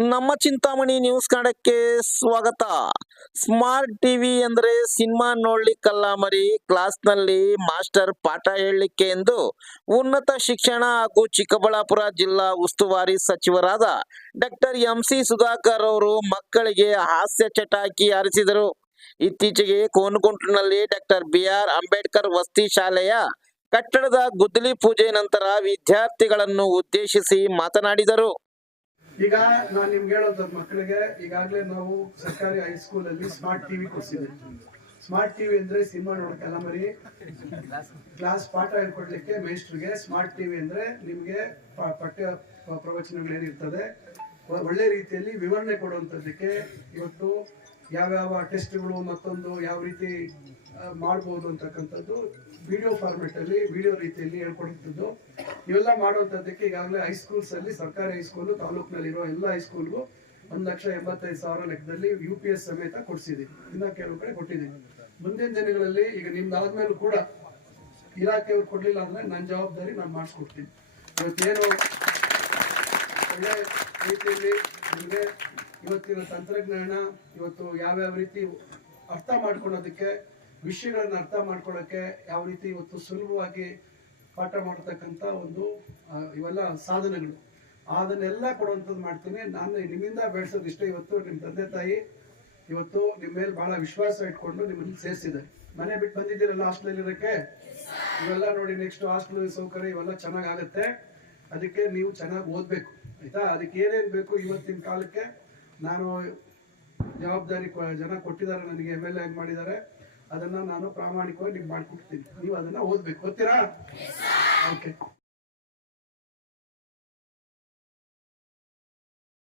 ನಮ್ಮ ಚಿಂತಾಮಣಿ ನ್ಯೂಸ್ ಕನ್ನಡಕ್ಕೆ ಸ್ವಾಗತ. ಸ್ಮಾರ್ಟ್ ಟಿವಿ ಅಂದ್ರೆ ಸಿನಿಮಾ ನೋಡ್ಲಿಕ್ಕಲ್ಲ ಮರಿ ಕ್ಲಾಸ್ನಲ್ಲಿ ಮಾಸ್ಟರ್ ಪಾಠ ಹೇಳಲಿಕ್ಕೆ ಎಂದು ಉನ್ನತ ಶಿಕ್ಷಣ ಹಾಗೂ ಚಿಕ್ಕಬಳ್ಳಾಪುರ ಜಿಲ್ಲಾ ಉಸ್ತುವಾರಿ ಸಚಿವರಾದ ಡಾಕ್ಟರ್ ಎಂ ಸಿ ಸುಧಾಕರ್ ಅವರು ಮಕ್ಕಳಿಗೆ ಹಾಸ್ಯ ಚಟಾಕಿ ಹಾರಿಸಿದರು. ಇತ್ತೀಚೆಗೆ ಕೋನಕುಂಟನಲ್ಲಿ ಡಾಕ್ಟರ್ ಬಿ ಆರ್ ಅಂಬೇಡ್ಕರ್ ವಸತಿ ಶಾಲೆಯ ಕಟ್ಟಡದ ಗುದ್ದಲಿ ಪೂಜೆ ನಂತರ ವಿದ್ಯಾರ್ಥಿಗಳನ್ನು ಉದ್ದೇಶಿಸಿ ಮಾತನಾಡಿದರು. ಈಗ ನಾನು ನಿಮ್ಗೆ ಹೇಳೋದು ಮಕ್ಕಳಿಗೆ ಈಗಾಗಲೇ ನಾವು ಸರ್ಕಾರಿ ಹೈಸ್ಕೂಲ್ ಅಲ್ಲಿ ಸ್ಮಾರ್ಟ್ ಟಿವಿ ಕೊಡ್ಸಿದ್ವಿ ಸ್ಮಾರ್ಟ್ ಟಿವಿ ಅಂದ್ರೆ ಸಿನಿಮಾ ನೋಡಕ್ಕೆಲ್ಲ ಮರಿ. ಕ್ಲಾಸ್ ಪಾಠ ಹೇಳ್ಕೊಡ್ಲಿಕ್ಕೆ ಮೇಸ್ಟ್ರಿಗೆ ಸ್ಮಾರ್ಟ್ ಟಿವಿ ಅಂದ್ರೆ ನಿಮ್ಗೆ ಪಠ್ಯ, ಪ್ರವಚನಗಳೇನಿರ್ತದೆ, ಒಳ್ಳೆ ರೀತಿಯಲ್ಲಿ ವಿವರಣೆ ಕೊಡುವಂಥದ್ದಕ್ಕೆ ಇವತ್ತು ಯಾವ್ಯಾವ ಟೆಸ್ಟ್ಗಳು ಮತ್ತೊಂದು ಯಾವ ರೀತಿ ಮಾಡ್ಬೋದು ಅಂತಕ್ಕಂಥದ್ದು ವಿಡಿಯೋ ಫಾರ್ಮೆಟಲ್ಲಿ ವಿಡಿಯೋ ರೀತಿಯಲ್ಲಿ ಹೇಳ್ಕೊಡ್ತಿದ್ದು ಇವೆಲ್ಲ ಮಾಡುವಂಥದ್ದಕ್ಕೆ ಈಗಾಗಲೇ ಹೈಸ್ಕೂಲ್ಸ್ ಅಲ್ಲಿ, ಸರ್ಕಾರಿ ಹೈಸ್ಕೂಲು ತಾಲೂಕಿನಲ್ಲಿರೋ ಎಲ್ಲ ಹೈಸ್ಕೂಲ್ಗೂ ಒಂದು ಲಕ್ಷ ಎಂಬತ್ತೈದು ಸಾವಿರ ಲೆಕ್ಕದಲ್ಲಿ ಯು ಪಿ ಎಸ್ ಸಮೇತ ಕೊಡಿಸಿದ್ದೀವಿ ಇನ್ನ ಕೆಲವು ಕಡೆ ಕೊಟ್ಟಿದ್ದೀನಿ ಮುಂದಿನ ದಿನಗಳಲ್ಲಿ ಈಗ ನಿಮ್ದಾದ್ಮೇಲೂ ಕೂಡ ಇಲಾಖೆಯವ್ರು ಕೊಡ್ಲಿಲ್ಲ ಅಂದ್ರೆ ನನ್ನ ಜವಾಬ್ದಾರಿ ನಾನು ಮಾಡಿಸ್ಕೊಡ್ತೀನಿ. ಇವತ್ತೇನು ಒಳ್ಳೆ ರೀತಿಯಲ್ಲಿ ನಿಮಗೆ ಇವತ್ತಿನ ತಂತ್ರಜ್ಞಾನ, ಇವತ್ತು ಯಾವ್ಯಾವ ರೀತಿ ಅರ್ಥ ಮಾಡ್ಕೊಳ್ಳೋದಕ್ಕೆ, ವಿಷಯಗಳನ್ನ ಅರ್ಥ ಮಾಡ್ಕೊಳ್ಳೋಕ್ಕೆ ಯಾವ ರೀತಿ ಇವತ್ತು ಸುಲಭವಾಗಿ ಪಾಠ ಮಾಡ್ತಕ್ಕಂಥ ಒಂದು ಇವೆಲ್ಲ ಸಾಧನಗಳು. ಅದನ್ನೆಲ್ಲ ಕೊಡುವಂಥದ್ದು ಮಾಡ್ತೀನಿ. ನಾನು ನಿಮ್ಮಿಂದ ಬೆಳೆಸೋದು ಇಷ್ಟ ಇವತ್ತು ನಿಮ್ಮ ತಂದೆ ತಾಯಿ. ಇವತ್ತು ನಿಮ್ಮ ಮೇಲೆ ಬಹಳ ವಿಶ್ವಾಸ ಇಟ್ಕೊಂಡು ನಿಮ್ಮನ್ನು ಸೇರಿಸಿದೆ ಮನೆ ಬಿಟ್ಟು ಬಂದಿದ್ದೀರಲ್ಲ ಹಾಸ್ಟೆಲ್ ಇರೋಕ್ಕೆ? ಇವೆಲ್ಲ ನೋಡಿ ನೆಕ್ಸ್ಟ್ ಹಾಸ್ಟೆಲ್ ಸೌಕರ್ಯ ಇವೆಲ್ಲ ಚೆನ್ನಾಗಾಗುತ್ತೆ. ಅದಕ್ಕೆ ನೀವು ಚೆನ್ನಾಗಿ ಓದಬೇಕು. ಆಯಿತಾ? ಅದಕ್ಕೆ ಏನೇನು ಬೇಕು ಇವತ್ತಿನ ಕಾಲಕ್ಕೆ? ನಾನು ಜವಾಬ್ದಾರಿ ಜನ ಕೊಟ್ಟಿದ್ದಾರೆ ನನಗೆ ಎಂ ಎಲ್ ಎ ಮಾಡಿದ್ದಾರೆ. ಅದನ್ನ ನಾನು ಪ್ರಾಮಾಣಿಕವಾಗಿ ನಿಮ್ಗೆ ಮಾಡಿಕೊಡ್ತೀನಿ. ನೀವು ಅದನ್ನ ಓದ್ಬೇಕು. ಓದ್ತೀರಾ ಓಕೆ